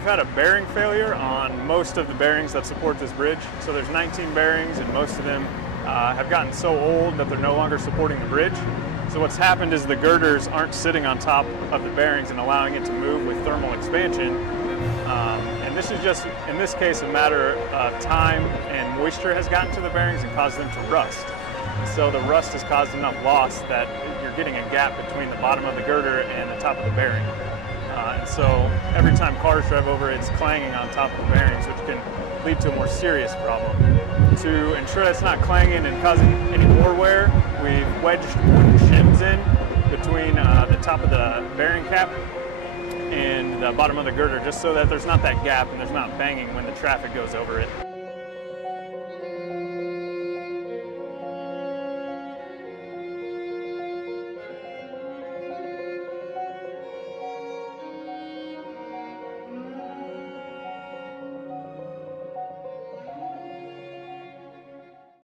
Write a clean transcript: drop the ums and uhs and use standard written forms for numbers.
we've had a bearing failure on most of the bearings that support this bridge. So there's 19 bearings, and most of them have gotten so old that they're no longer supporting the bridge. So what's happened is the girders aren't sitting on top of the bearings and allowing it to move with thermal expansion. And this is just, in this case, a matter of time and moisture has gotten to the bearings and caused them to rust. So the rust has caused enough loss that you're getting a gap between the bottom of the girder and the top of the bearing. And so every time cars drive over, it's clanging on top of the bearings, which can lead to a more serious problem. To ensure that's not clanging and causing any more wear, we've wedged wooden shims in between the top of the bearing cap and the bottom of the girder, just so that there's not that gap and there's not banging when the traffic goes over it.